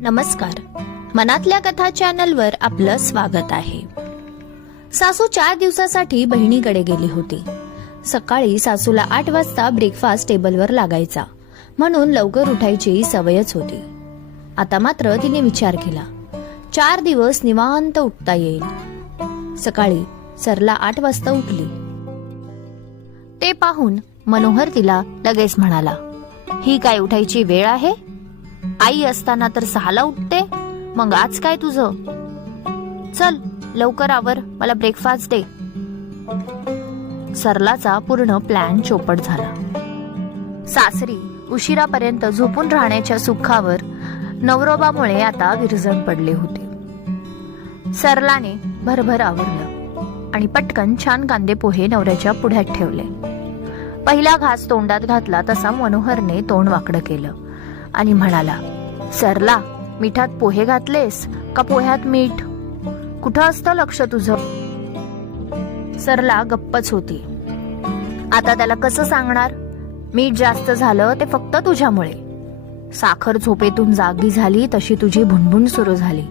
नमस्कार. मनातल्या कथा चॅनलवर आपलं स्वागत आहे. सासू चार दिवसासाठी बहिणीकडे गेली होती. सकाळी सासूला आठ वाजता ब्रेकफास्ट टेबलवर लागायचा. म्हणून लवकर उठायची सवयच होती. आता मात्र तिने विचार केला. चार दिवस निवांत उठता येईल. सकाळी सरला आठ वाजता उठली. ते पाहून मनोहर तिला लगेच म्हणाला ही काय उठायची वेळ आहे? आई असताना तर सहाला उठते. मग आज काय तुझं? चल लवकर आवर. मला ब्रेकफास्ट दे. सरलाचा पूर्ण प्लॅन चोपट झाला. सासरी उशिरापर्यंत झोपून राहण्याच्या सुखावर नवरोबामुळे आता विरजण पडले होते. सरलाने भरभर आवरलं आणि पटकन छान कांदे पोहे नवऱ्याच्या पुढ्यात ठेवले. पहिला घास तोंडात घातला तसा मनोहरने तोंड वाकडं केलं. आणि म्हणाला सरला मिठात पोहे घातलेस का पोह्यात मीठ? कुठं असतं लक्ष तुझं? सरला गप्पच होती. आता त्याला कसं सांगणार? मीठ जास्त झालं ते फक्त तुझ्यामुळे. साखर झोपेतून जागी झाली तशी तुझी भुणभुण सुरू झाली.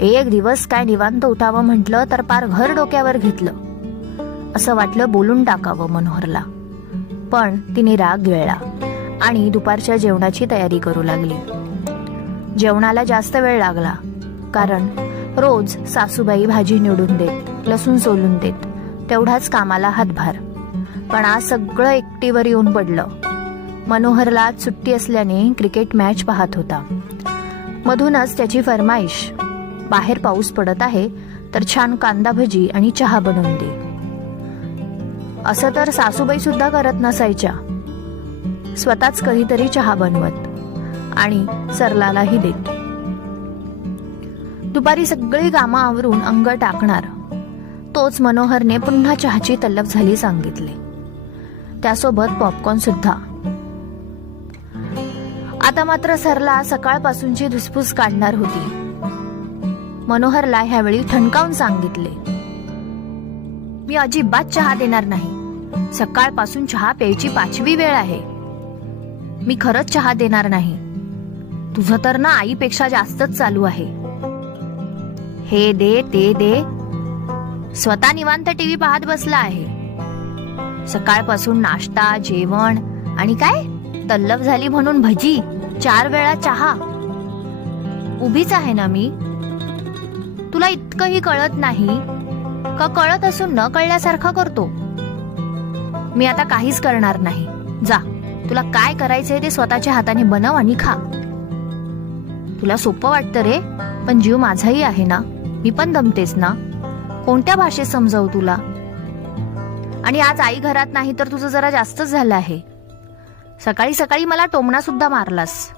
एक दिवस काय निवांत उठावं म्हटलं तर पार घर डोक्यावर घेतलं. असं वाटलं बोलून टाकावं मनोहरला. पण तिने राग गिळला. आणि दुपारच्या जेवणाची तयारी करू लागली. जेवणाला जास्त वेळ लागला कारण रोज सासूबाई भाजी निवडून देत लसूण सोलून देत तेवढाच कामाला हातभार. पण आज सगळं एकटीवर येऊन पडलं. मनोहरला आज सुट्टी असल्याने क्रिकेट मॅच पाहत होता. मधूनच त्याची फरमाईश बाहेर पाऊस पडत आहे तर छान कांदा भजी आणि चहा बनवून दे. असं तर सासूबाई सुद्धा करत नसायच्या. स्वतःच कधीतरी चहा बनवत आणि सरलालाही देत. दुपारी सगळी कामं आवरून अंग टाकणार तोच मनोहरने पुन्हा चहाची तल्लफ झाली सांगितले. त्यासोबत पॉपकॉर्न सुद्धा. आता मात्र सरला सकाळपासूनची धुसफूस काढणार होती. मनोहरला ह्यावेळी ठणकावून सांगितले मी अजिबात चहा देणार नाही. सकाळपासून चहा प्यायची पाचवी वेळ आहे. मी खरंच चहा देणार नाही. तुझं तर ना आईपेक्षा जास्तच चालू आहे. हे दे ते दे. स्वतः निवांत टीव्ही पाहत बसला आहे. सकाळपासून नाश्ता जेवण आणि काय? तल्लफ झाली म्हणून भजी चार वेळा चहा. उभीच आहे ना मी? तुला इतकंही कळत नाही? का कळत असून न कळल्यासारखा करतो? मी आता काहीच करणार नाही. जा. तुला काय करायचंय ते स्वतःच्या हाताने बनव आणि खा. तुला सोपं वाटतं रे पण जीव माझाही आहे ना? मी पण दमतेच ना? कोणत्या भाषेत समजावू तुला? आणि आज आई घरात नाही तर तुझं जरा जास्तच झालं आहे. सकाळी सकाळी मला टोमणा सुद्धा मारलास.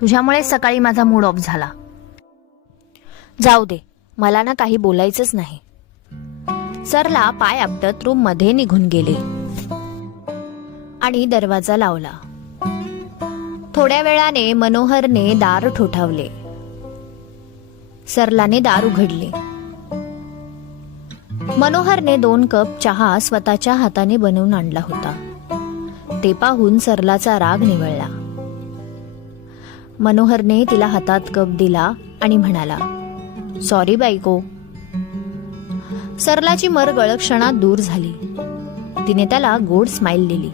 तुझ्यामुळे सकाळी माझा मूड ऑफ झाला. जाऊ दे मला ना काही बोलायचंच नाही. सरला पाय आपटत रूममध्ये निघून गेले. आणि दरवाजा लावला. थोड्या वेळाने मनोहरने दार ठोठावले. सरलाने दार उघडले. मनोहरने दोन कप चहा स्वतःच्या हाताने बनवून आणला होता. ते पाहून सरलाचा राग निवळला. मनोहरने तिला हातात कप दिला आणि म्हणाला सॉरी बायको. सरलाची मरगळ क्षणात दूर झाली. तिने त्याला गोड स्माइल दिली.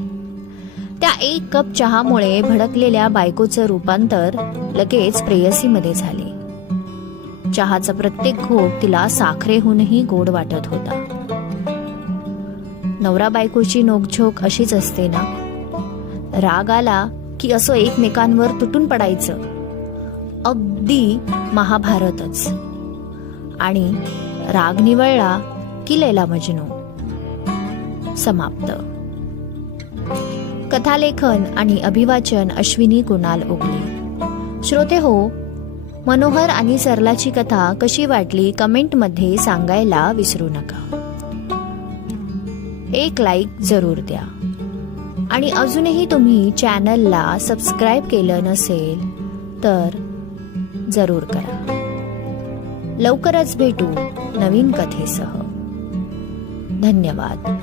त्या एक कप चहामुळे भडकलेल्या बायकोचं रूपांतर लगेच प्रेयसीमध्ये झाले. चहाचा प्रत्येक घोट तिला साखरेहूनही गोड वाटत होता. नवरा बायकोची नोकझोक अशीच असते ना? राग आला की असं एकमेकांवर तुटून पडायचं. अगदी महाभारतच. आणि राग निवळला की लैला मजनू समाप्त. कथालेखन आणि अभिवाचन अश्विनी कुणाल उगले श्रोते हो मनोहर आणि सरलाची कथा कशी वाटली कमेंटमध्ये सांगायला विसरू नका. एक लाईक जरूर द्या. आणि अजूनही तुम्ही चॅनलला सबस्क्राईब केलं नसेल तर जरूर करा. लवकरच भेटू नवीन कथेसह. धन्यवाद.